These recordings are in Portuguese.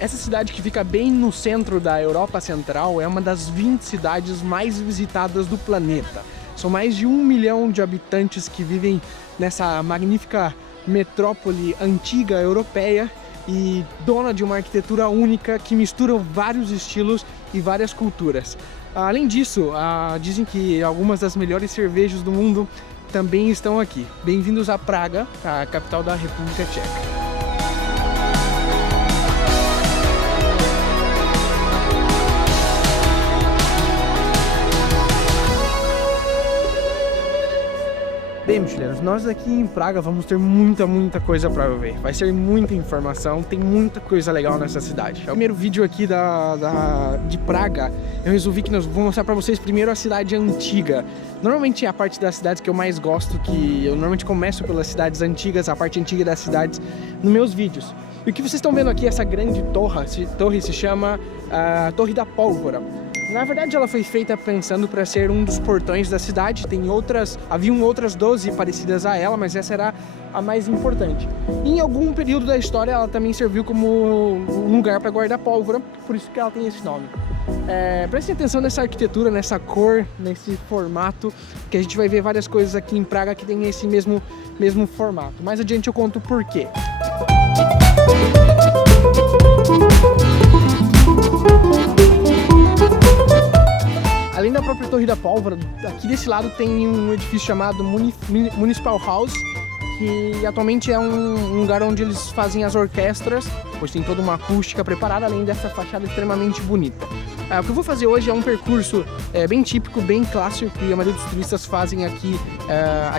Essa cidade, que fica bem no centro da Europa Central, é uma das 20 cidades mais visitadas do planeta. São mais de 1 milhão de habitantes que vivem nessa magnífica metrópole antiga europeia e dona de uma arquitetura única que mistura vários estilos e várias culturas. Além disso, dizem que algumas das melhores cervejas do mundo também estão aqui. Bem-vindos a Praga, a capital da República Tcheca. Bem, mochileiros, nós aqui em Praga vamos ter muita coisa pra ver. Vai ser muita informação, tem muita coisa legal nessa cidade. É o primeiro vídeo aqui de Praga. Eu resolvi que nós vou mostrar pra vocês primeiro a cidade antiga. Normalmente é a parte das cidades que eu mais gosto, que eu normalmente começo pelas cidades antigas, a parte antiga das cidades, nos meus vídeos. E o que vocês estão vendo aqui, essa grande torre se chama Torre da Pólvora. Na verdade, ela foi feita pensando para ser um dos portões da cidade. Haviam outras 12 parecidas a ela, mas essa era a mais importante. E em algum período da história, ela também serviu como um lugar para guardar pólvora, por isso que ela tem esse nome. Prestem atenção nessa arquitetura, nessa cor, nesse formato, que a gente vai ver várias coisas aqui em Praga que tem esse mesmo formato. Mais adiante eu conto o porquê. Além da própria Torre da Pólvora, aqui desse lado tem um edifício chamado Municipal House, que atualmente é um lugar onde eles fazem as orquestras, pois tem toda uma acústica preparada, além dessa fachada extremamente bonita. O que eu vou fazer hoje é um percurso bem típico, bem clássico, que a maioria dos turistas fazem aqui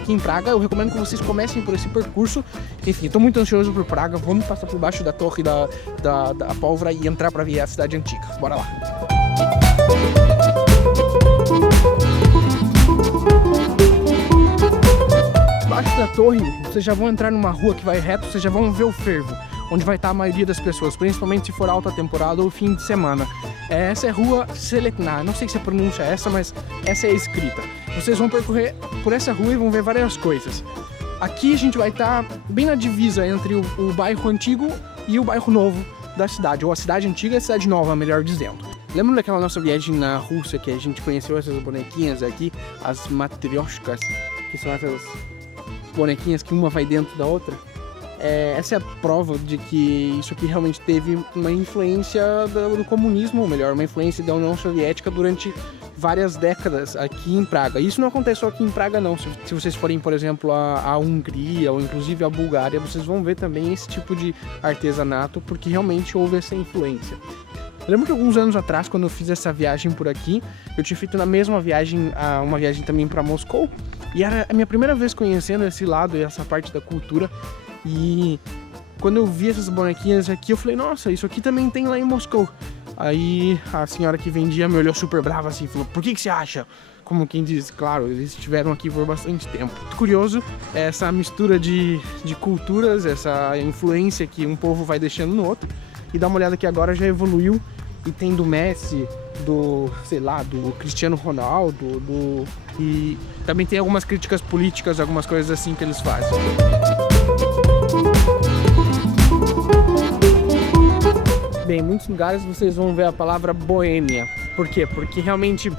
em Praga. Eu recomendo que vocês comecem por esse percurso. Enfim, estou muito ansioso por Praga. Vamos passar por baixo da Torre da Pólvora e entrar para ver a cidade antiga. Bora lá! Embaixo da torre, vocês já vão entrar numa rua que vai reto, vocês já vão ver o fervo, onde vai estar a maioria das pessoas, principalmente se for alta temporada ou fim de semana. Essa é a Rua Seletná, não sei se a pronúncia é essa, mas essa é a escrita. Vocês vão percorrer por essa rua e vão ver várias coisas. Aqui a gente vai estar bem na divisa entre o bairro antigo e o bairro novo da cidade, ou a cidade antiga e a cidade nova, melhor dizendo. Lembra daquela nossa viagem na Rússia que a gente conheceu essas bonequinhas aqui, as matrioshkas, que são essas bonequinhas que uma vai dentro da outra? Essa é a prova de que isso aqui realmente teve uma influência do comunismo, ou melhor, uma influência da União Soviética durante várias décadas aqui em Praga. Isso não acontece só aqui em Praga não, se vocês forem, por exemplo, à Hungria ou inclusive à Bulgária, vocês vão ver também esse tipo de artesanato, porque realmente houve essa influência. Eu lembro que alguns anos atrás, quando eu fiz essa viagem por aqui, eu tinha feito na mesma viagem, uma viagem também para Moscou, e era a minha primeira vez conhecendo esse lado e essa parte da cultura. E quando eu vi essas bonequinhas aqui, eu falei, nossa, isso aqui também tem lá em Moscou. Aí a senhora que vendia me olhou super brava assim, falou, por que você acha? Como quem diz, claro, eles estiveram aqui por bastante tempo. Muito curioso essa mistura de culturas, essa influência que um povo vai deixando no outro. E dá uma olhada que agora já evoluiu e tem do Messi, do Cristiano Ronaldo, e também tem algumas críticas políticas, algumas coisas assim que eles fazem. Bem, em muitos lugares vocês vão ver a palavra Boêmia. Por quê? Porque realmente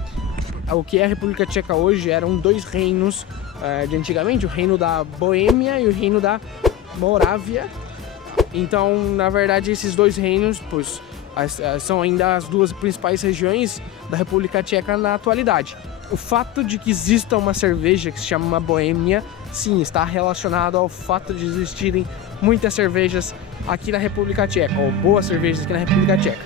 o que é a República Tcheca hoje eram dois reinos de antigamente, o reino da Boêmia e o reino da Morávia. Então, na verdade, esses dois reinos, pois, são ainda as duas principais regiões da República Tcheca na atualidade. O fato de que exista uma cerveja que se chama uma Boêmia, sim, está relacionado ao fato de existirem muitas cervejas aqui na República Tcheca, ou boas cervejas aqui na República Tcheca.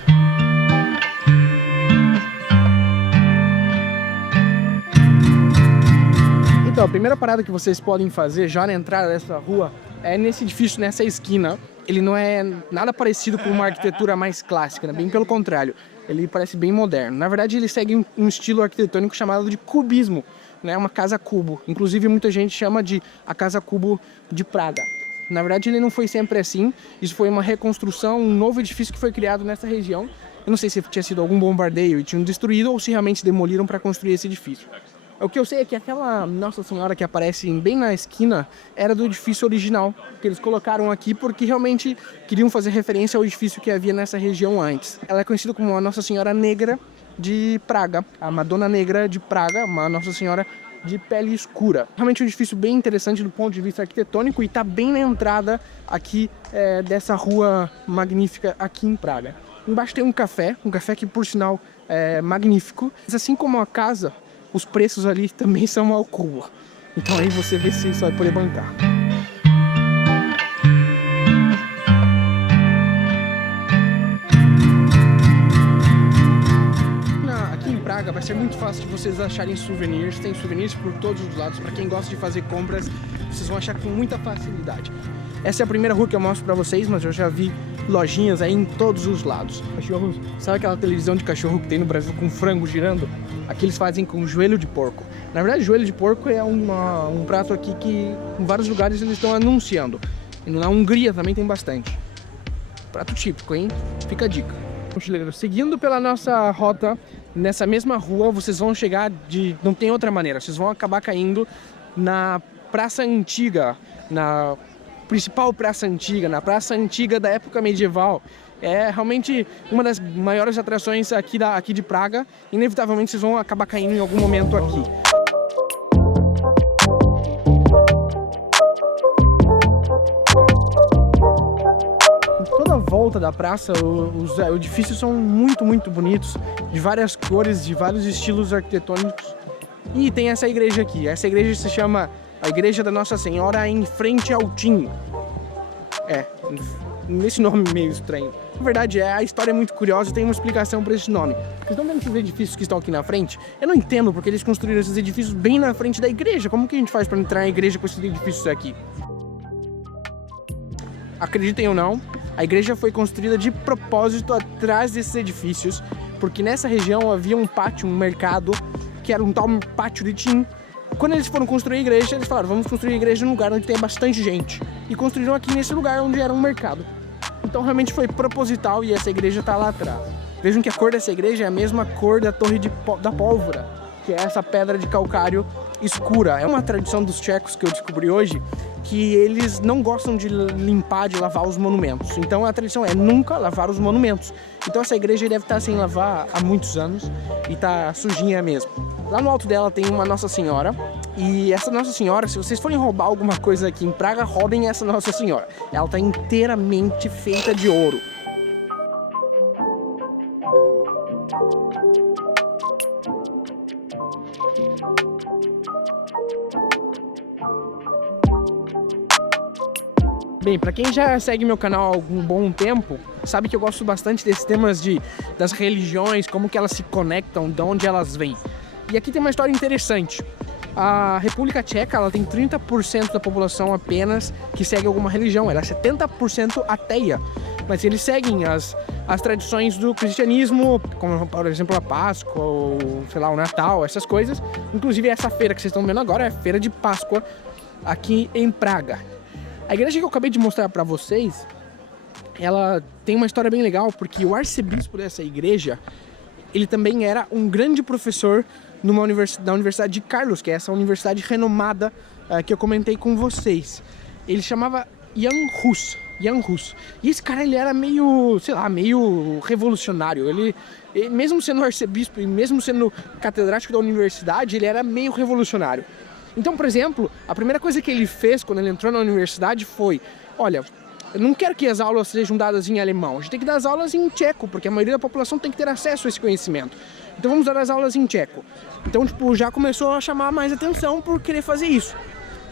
Então, a primeira parada que vocês podem fazer já na entrada dessa rua é nesse edifício, nessa esquina. Ele não é nada parecido com uma arquitetura mais clássica, né? Bem pelo contrário, ele parece bem moderno. Na verdade, ele segue um estilo arquitetônico chamado de cubismo, né? Uma casa cubo. Inclusive, muita gente chama de a Casa Cubo de Praga. Na verdade, ele não foi sempre assim. Isso foi uma reconstrução, um novo edifício que foi criado nessa região. Eu não sei se tinha sido algum bombardeio e tinham destruído ou se realmente demoliram para construir esse edifício. O que eu sei é que aquela Nossa Senhora que aparece bem na esquina era do edifício original, que eles colocaram aqui porque realmente queriam fazer referência ao edifício que havia nessa região antes. Ela é conhecida como a Nossa Senhora Negra de Praga, a Madonna Negra de Praga, uma Nossa Senhora de pele escura. Realmente um edifício bem interessante do ponto de vista arquitetônico e está bem na entrada aqui dessa rua magnífica aqui em Praga. Embaixo tem um café que por sinal é magnífico, mas assim como a casa, os preços ali também são ao cubo. Então aí você vê se você vai poder bancar. Aqui em Praga vai ser muito fácil de vocês acharem souvenirs. Tem souvenirs por todos os lados. Para quem gosta de fazer compras, vocês vão achar com muita facilidade. Essa é a primeira rua que eu mostro pra vocês, mas eu já vi lojinhas aí em todos os lados. Cachorros, sabe aquela televisão de cachorro que tem no Brasil com frango girando? Aqui eles fazem com joelho de porco. Na verdade, joelho de porco é um prato aqui que em vários lugares eles estão anunciando. E na Hungria também tem bastante. Prato típico, hein? Fica a dica. Mochileiro, seguindo pela nossa rota, nessa mesma rua, vocês vão chegar de... Não tem outra maneira, vocês vão acabar caindo na Praça Antiga, na principal Praça Antiga, na Praça Antiga da época medieval. É realmente uma das maiores atrações aqui de Praga. Inevitavelmente vocês vão acabar caindo em algum momento aqui. Toda a volta da praça, os edifícios são muito bonitos, de várias cores, de vários estilos arquitetônicos. E tem essa igreja aqui. Essa igreja se chama a Igreja da Nossa Senhora em frente ao Tim. Esse nome meio estranho. Na verdade, a história é muito curiosa e tem uma explicação para esse nome. Vocês estão vendo esses edifícios que estão aqui na frente? Eu não entendo porque eles construíram esses edifícios bem na frente da igreja. Como que a gente faz para entrar na igreja com esses edifícios aqui? Acreditem ou não, a igreja foi construída de propósito atrás desses edifícios, porque nessa região havia um pátio, um mercado, que era um tal pátio de Tim. Quando eles foram construir a igreja, eles falaram, vamos construir a igreja num lugar onde tem bastante gente. E construíram aqui nesse lugar onde era um mercado. Então realmente foi proposital e essa igreja está lá atrás. Vejam que a cor dessa igreja é a mesma cor da Torre da Pólvora, que é essa pedra de calcário escura. É uma tradição dos tchecos que eu descobri hoje, que eles não gostam de limpar, de lavar os monumentos. Então a tradição é nunca lavar os monumentos. Então essa igreja deve estar sem lavar há muitos anos e tá sujinha mesmo. Lá no alto dela tem uma Nossa Senhora. E essa Nossa Senhora, se vocês forem roubar alguma coisa aqui em Praga, roubem essa Nossa Senhora. Ela tá inteiramente feita de ouro. Bem, para quem já segue meu canal há algum bom tempo, sabe que eu gosto bastante desses temas das religiões, como que elas se conectam, de onde elas vêm. E aqui tem uma história interessante. A República Tcheca, ela tem 30% da população apenas que segue alguma religião, ela é 70% ateia. Mas eles seguem as tradições do cristianismo, como por exemplo a Páscoa, ou sei lá, o Natal, essas coisas. Inclusive essa feira que vocês estão vendo agora é a feira de Páscoa aqui em Praga. A igreja que eu acabei de mostrar para vocês, ela tem uma história bem legal, porque o arcebispo dessa igreja, ele também era um grande professor da Universidade de Karlós, que é essa universidade renomada que eu comentei com vocês. Ele chamava Jan Hus. E esse cara, ele era meio, sei lá, meio revolucionário. Ele mesmo sendo arcebispo e mesmo sendo catedrático da universidade, ele era meio revolucionário. Então, por exemplo, a primeira coisa que ele fez quando ele entrou na universidade foi: olha, eu não quero que as aulas sejam dadas em alemão, a gente tem que dar as aulas em tcheco, porque a maioria da população tem que ter acesso a esse conhecimento. Então vamos dar as aulas em tcheco. Então, tipo, já começou a chamar mais atenção por querer fazer isso.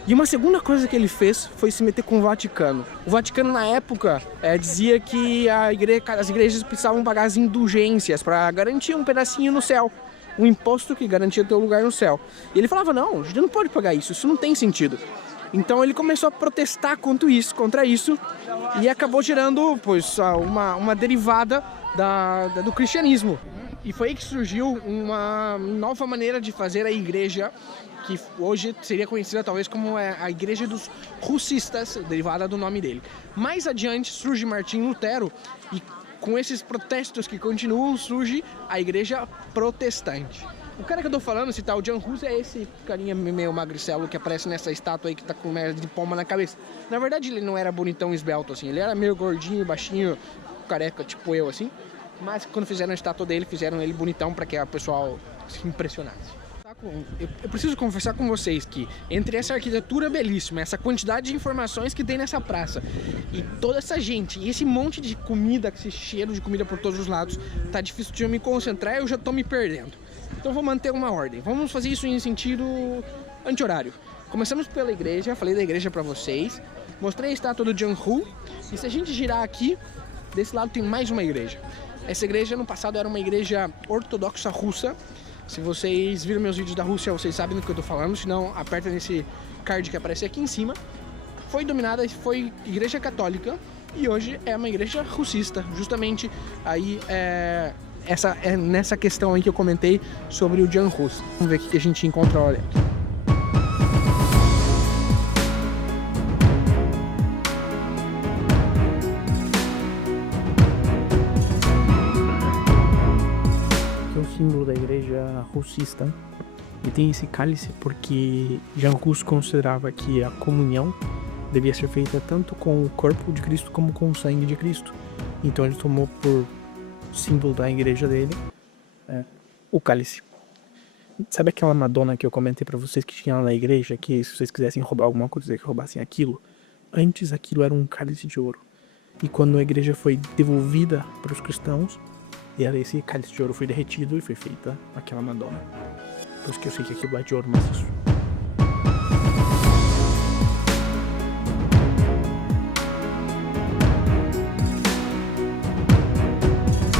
E uma segunda coisa que ele fez foi se meter com o Vaticano. O Vaticano, na época, dizia que as igrejas precisavam pagar as indulgências para garantir um pedacinho no céu. Um imposto que garantia ter um lugar no céu. E ele falava, não, a gente não pode pagar isso não tem sentido. Então ele começou a protestar contra isso, e acabou gerando, pois, uma derivada do cristianismo. E foi aí que surgiu uma nova maneira de fazer a igreja, que hoje seria conhecida talvez como a igreja dos russistas, derivada do nome dele. Mais adiante surge Martim Lutero, e com esses protestos que continuam, surge a igreja protestante. O cara que eu tô falando, esse tal Jan Hus, é esse carinha meio magricelo que aparece nessa estátua aí que tá com merda de pomba na cabeça. Na verdade, ele não era bonitão esbelto, assim. Ele era meio gordinho, baixinho, careca, tipo eu, assim. Mas quando fizeram a estátua dele, fizeram ele bonitão pra que o pessoal se impressionasse. Eu preciso confessar com vocês que entre essa arquitetura belíssima, essa quantidade de informações que tem nessa praça e toda essa gente e esse monte de comida, esse cheiro de comida por todos os lados, tá difícil de eu me concentrar e eu já tô me perdendo. Então vou manter uma ordem. Vamos fazer isso em sentido anti-horário. Começamos pela igreja, falei da igreja pra vocês, mostrei a estátua do Jan Hus, e se a gente girar aqui, desse lado tem mais uma igreja. Essa igreja no passado era uma igreja ortodoxa russa. Se vocês viram meus vídeos da Rússia, vocês sabem do que eu tô falando, senão aperta nesse card que aparece aqui em cima. Foi dominada, foi igreja católica e hoje é uma igreja russista, justamente aí é nessa questão aí que eu comentei sobre o Jan Hus. Vamos ver o que a gente encontra lá dentro. Símbolo da igreja russista e tem esse cálice porque Jan Hus considerava que a comunhão devia ser feita tanto com o corpo de Cristo como com o sangue de Cristo. Então ele tomou por símbolo da igreja dele o cálice. Sabe aquela Madonna que eu comentei pra vocês que tinha lá na igreja, que se vocês quisessem roubar alguma coisa, que roubassem aquilo? Antes aquilo era um cálice de ouro. E quando a igreja foi devolvida para os cristãos, esse cálice de ouro foi derretido e foi feita aquela Madonna. Por isso que eu sei que aquilo é de ouro maciço.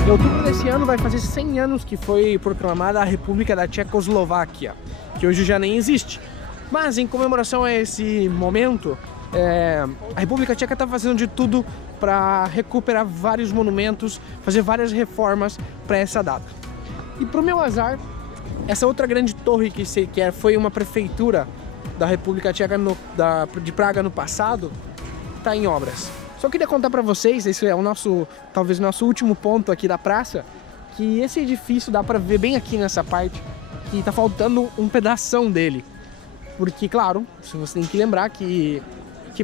Em outubro desse ano vai fazer 100 anos que foi proclamada a República da Tchecoslováquia, que hoje já nem existe. Mas em comemoração a esse momento, a República Tcheca está fazendo de tudo para recuperar vários monumentos, fazer várias reformas para essa data. E pro meu azar, essa outra grande torre que foi uma prefeitura da República Tcheca de Praga no passado, está em obras. Só queria contar para vocês, esse é o talvez o nosso último ponto aqui da praça, que esse edifício dá para ver bem aqui nessa parte, que está faltando um pedação dele. Porque, claro, você tem que lembrar que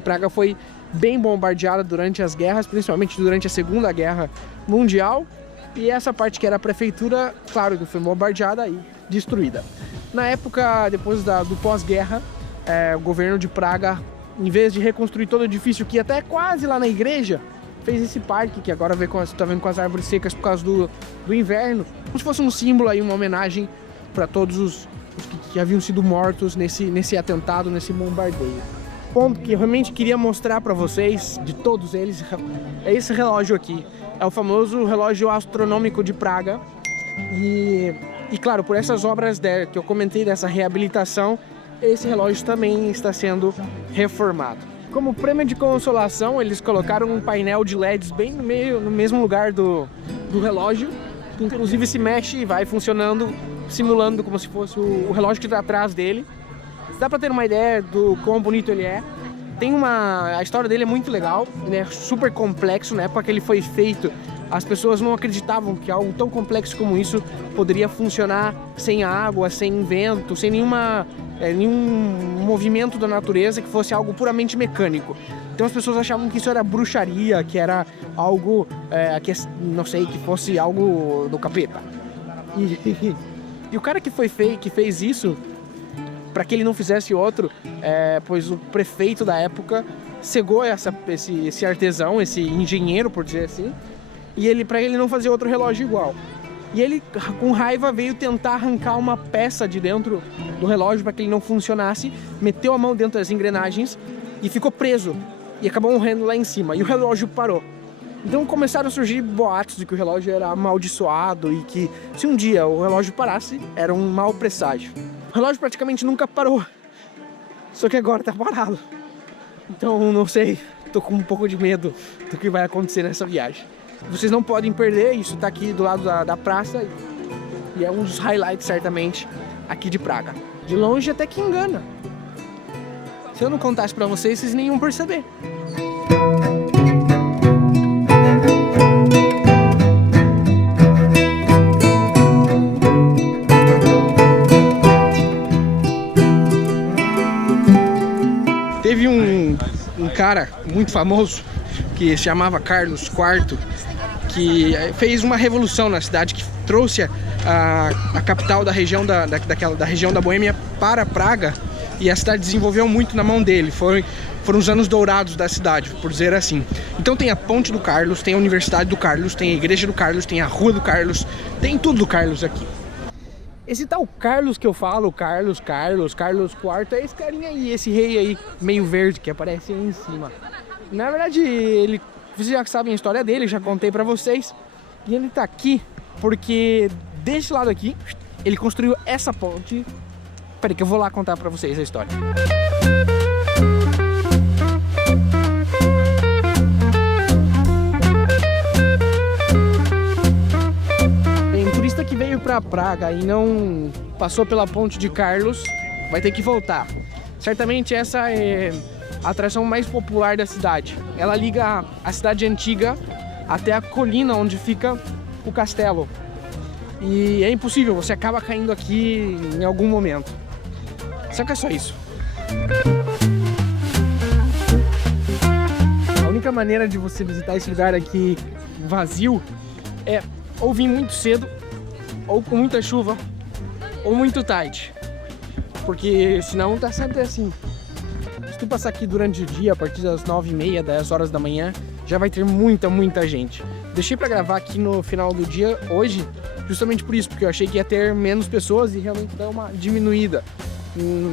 Praga foi bem bombardeada durante as guerras, principalmente durante a Segunda Guerra Mundial, e essa parte que era a prefeitura, claro que foi bombardeada e destruída. Na época, depois do pós-guerra, o governo de Praga, em vez de reconstruir todo o edifício que ia até quase lá na igreja, fez esse parque, que agora está vendo com as árvores secas por causa do inverno, como se fosse um símbolo aí, uma homenagem para todos os que haviam sido mortos nesse atentado, nesse bombardeio. O ponto que eu realmente queria mostrar para vocês, de todos eles, é esse relógio aqui. É o famoso relógio astronômico de Praga. E claro, por essas obras que eu comentei, dessa reabilitação, esse relógio também está sendo reformado. Como prêmio de consolação, eles colocaram um painel de LEDs bem no mesmo lugar do relógio, que inclusive se mexe e vai funcionando, simulando como se fosse o relógio que está atrás dele. Dá pra ter uma ideia do quão bonito ele é. A história dele é muito legal, ele é super complexo. Na época que ele foi feito, as pessoas não acreditavam que algo tão complexo como isso poderia funcionar sem água, sem vento, sem nenhum movimento da natureza, que fosse algo puramente mecânico. Então as pessoas achavam que isso era bruxaria, que era algo, que fosse algo do capeta. E o cara que fez isso, para que ele não fizesse outro, pois o prefeito da época cegou esse artesão, esse engenheiro, por dizer assim, e para ele não fazer outro relógio igual. E ele, com raiva, veio tentar arrancar uma peça de dentro do relógio para que ele não funcionasse, meteu a mão dentro das engrenagens e ficou preso, e acabou morrendo lá em cima, e o relógio parou. Então começaram a surgir boatos de que o relógio era amaldiçoado e que, se um dia o relógio parasse, era um mau presságio. O relógio praticamente nunca parou, só que agora tá parado. Então não sei, tô com um pouco de medo do que vai acontecer nessa viagem. Vocês não podem perder, isso tá aqui do lado da praça e é um dos highlights certamente aqui de Praga. De longe até que engana. Se eu não contasse pra vocês, vocês nem iam perceber. muito famoso, que se chamava Carlos IV, que fez uma revolução na cidade, que trouxe a capital da região da região da Boêmia para Praga, e a cidade desenvolveu muito na mão dele. Foram os anos dourados da cidade, por dizer assim. Então tem a Ponte do Carlos, tem a Universidade do Carlos, tem a Igreja do Carlos, tem a Rua do Carlos, tem tudo do Carlos aqui. Esse tal Carlos que eu falo, Carlos IV, é esse carinha aí, esse rei aí, meio verde, que aparece aí em cima. Na verdade, vocês já sabem a história dele, já contei pra vocês. E ele tá aqui porque desse lado aqui, ele construiu essa ponte. Peraí que eu vou lá contar pra vocês a história. Bem, turista que veio pra Praga e não passou pela Ponte de Carlos, vai ter que voltar. Certamente essa é a atração mais popular da cidade. Ela liga a cidade antiga até a colina onde fica o castelo. E é impossível, você acaba caindo aqui em algum momento. Só que é só isso. A única maneira de você visitar esse lugar aqui vazio é ou vir muito cedo, ou com muita chuva, ou muito tarde. Porque senão tá sempre assim. Se tu passar aqui durante o dia, a partir das 9h30, 10 horas da manhã, já vai ter muita gente. Deixei pra gravar aqui no final do dia hoje, justamente por isso, porque eu achei que ia ter menos pessoas e realmente dar uma diminuída.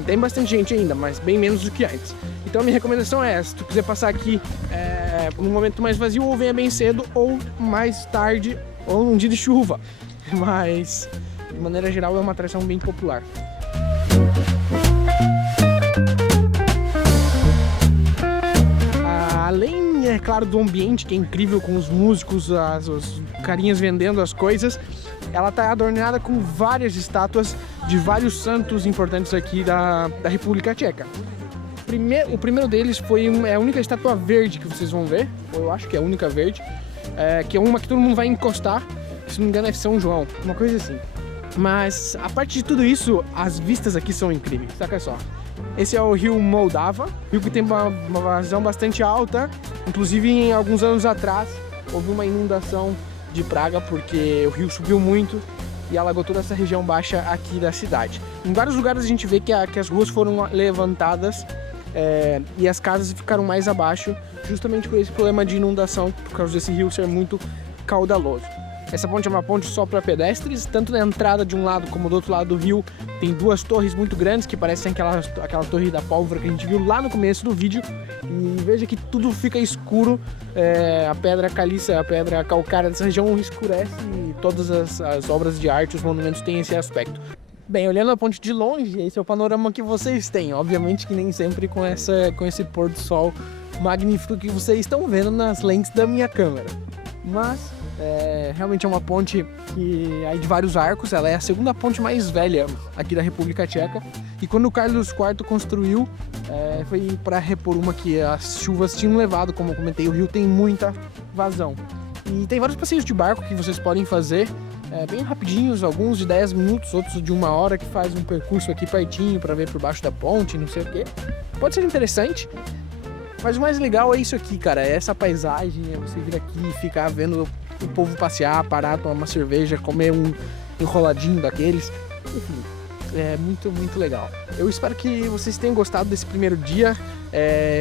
Tem bastante gente ainda, mas bem menos do que antes. Então a minha recomendação é essa: se tu quiser passar aqui num momento mais vazio, ou venha bem cedo, ou mais tarde, ou num dia de chuva. Mas, de maneira geral, é uma atração bem popular. Além, é claro, do ambiente, que é incrível, com os músicos, os carinhas vendendo as coisas, ela está adornada com várias estátuas de vários santos importantes aqui da República Tcheca. O primeiro deles é a única estátua verde que vocês vão ver, ou eu acho que é a única verde, que é uma que todo mundo vai encostar, se não me engano é São João, uma coisa assim. Mas, a parte de tudo isso, as vistas aqui são incríveis, saca só. Esse é o rio Moldava, rio que tem uma vazão bastante alta. Inclusive, em alguns anos atrás, houve uma inundação de Praga, porque o rio subiu muito e alagou toda essa região baixa aqui da cidade. Em vários lugares a gente vê que as ruas foram levantadas e as casas ficaram mais abaixo, justamente por esse problema de inundação, por causa desse rio ser muito caudaloso. Essa ponte é uma ponte só para pedestres, tanto na entrada de um lado como do outro lado do rio tem duas torres muito grandes que parecem aquela torre da pólvora que a gente viu lá no começo do vídeo. E veja que tudo fica escuro, a pedra caliça, a pedra calcária dessa região escurece e todas as obras de arte, os monumentos têm esse aspecto. Bem, olhando a ponte de longe, esse é o panorama que vocês têm. Obviamente que nem sempre com esse pôr do sol magnífico que vocês estão vendo nas lentes da minha câmera. Mas realmente é uma ponte que é de vários arcos. Ela é a segunda ponte mais velha aqui da República Tcheca. E quando o Carlos IV construiu, foi para repor uma que as chuvas tinham levado. Como eu comentei, o rio tem muita vazão. E tem vários passeios de barco que vocês podem fazer, bem rapidinhos, alguns de 10 minutos, outros de 1 hora, que faz um percurso aqui pertinho para ver por baixo da ponte, não sei o quê. Pode ser interessante. Mas o mais legal é isso aqui, cara, é essa paisagem, é você vir aqui e ficar vendo o povo passear, parar, tomar uma cerveja, comer um enroladinho daqueles. Enfim, é muito legal. Eu espero que vocês tenham gostado desse primeiro dia.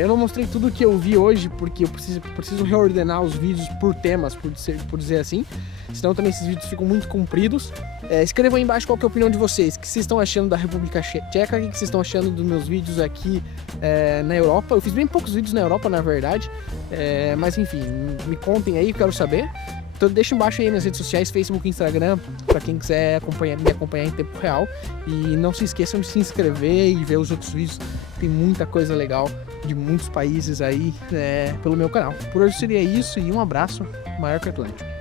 Eu não mostrei tudo que eu vi hoje, porque eu preciso reordenar os vídeos por temas, por dizer assim. Senão também esses vídeos ficam muito compridos. Escrevam aí embaixo qual que é a opinião de vocês. O que vocês estão achando da República Tcheca? O que vocês estão achando dos meus vídeos aqui na Europa? Eu fiz bem poucos vídeos na Europa, na verdade. Mas enfim, me contem aí, eu quero saber. Então deixa embaixo aí nas redes sociais, Facebook e Instagram, para quem quiser me acompanhar em tempo real. E não se esqueçam de se inscrever e ver os outros vídeos. Tem muita coisa legal de muitos países aí pelo meu canal. Por hoje seria isso e um abraço maior que o Atlântico.